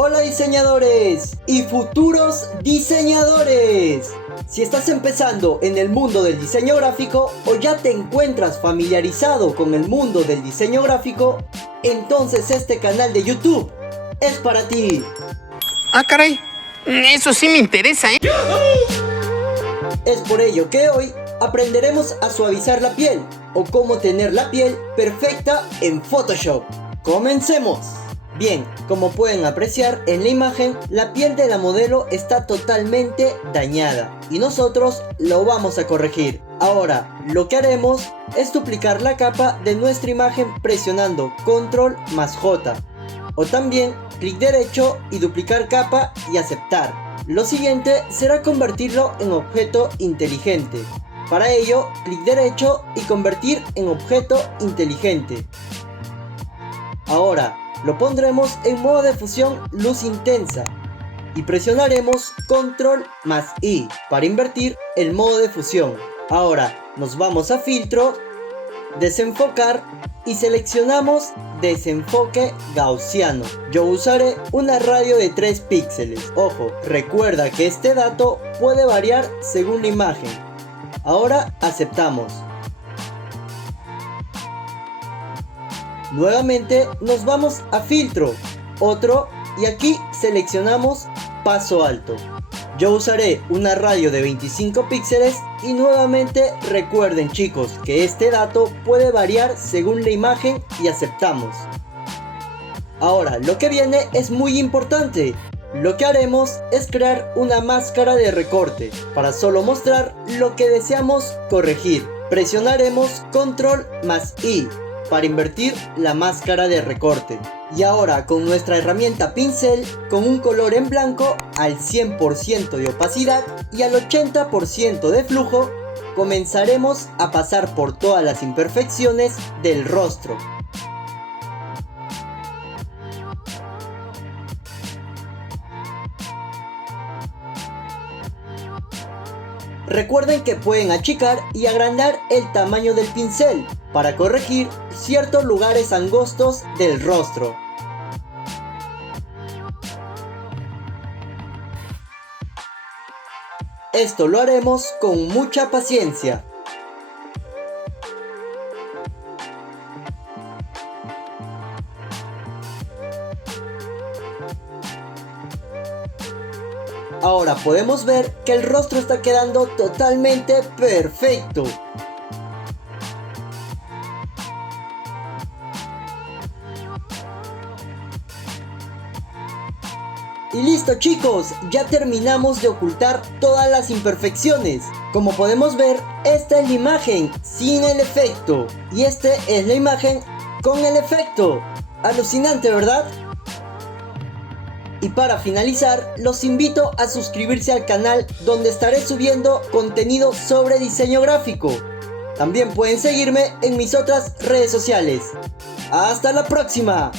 Hola diseñadores y futuros diseñadores. Si estás empezando en el mundo del diseño gráfico o ya te encuentras familiarizado con el mundo del diseño gráfico, entonces este canal de YouTube es para ti. Ah, caray, eso sí me interesa, ¿eh? Es por ello que hoy aprenderemos a suavizar la piel o cómo tener la piel perfecta en Photoshop. ¡Comencemos! Bien, como pueden apreciar en la imagen, la piel de la modelo está totalmente dañada y nosotros lo vamos a corregir. Ahora, lo que haremos es duplicar la capa de nuestra imagen presionando Control más J, o también clic derecho y duplicar capa y aceptar. Lo siguiente será convertirlo en objeto inteligente. Para ello, clic derecho y convertir en objeto inteligente. Ahora, lo pondremos en modo de fusión luz intensa y presionaremos Control más I para invertir el modo de fusión. Ahora nos vamos a filtro, desenfocar y seleccionamos desenfoque gaussiano. Yo usaré una radio de 3 píxeles. Ojo, recuerda que este dato puede variar según la imagen. Ahora aceptamos. Nuevamente nos vamos a filtro, otro, y aquí seleccionamos paso alto. Yo usaré una radio de 25 píxeles y nuevamente recuerden chicos que este dato puede variar según la imagen y aceptamos. Ahora lo que viene es muy importante. Lo que haremos es crear una máscara de recorte para solo mostrar lo que deseamos corregir. Presionaremos Control más I para invertir la máscara de recorte. Y ahora con nuestra herramienta pincel, con un color en blanco al 100% de opacidad y al 80% de flujo, comenzaremos a pasar por todas las imperfecciones del rostro. Recuerden que pueden achicar y agrandar el tamaño del pincel para corregir ciertos lugares angostos del rostro. Esto lo haremos con mucha paciencia. Ahora podemos ver que el rostro está quedando totalmente perfecto. Y listo chicos, ya terminamos de ocultar todas las imperfecciones. Como podemos ver, esta es la imagen sin el efecto y esta es la imagen con el efecto. Alucinante, ¿verdad? Y para finalizar, los invito a suscribirse al canal donde estaré subiendo contenido sobre diseño gráfico. También pueden seguirme en mis otras redes sociales. ¡Hasta la próxima!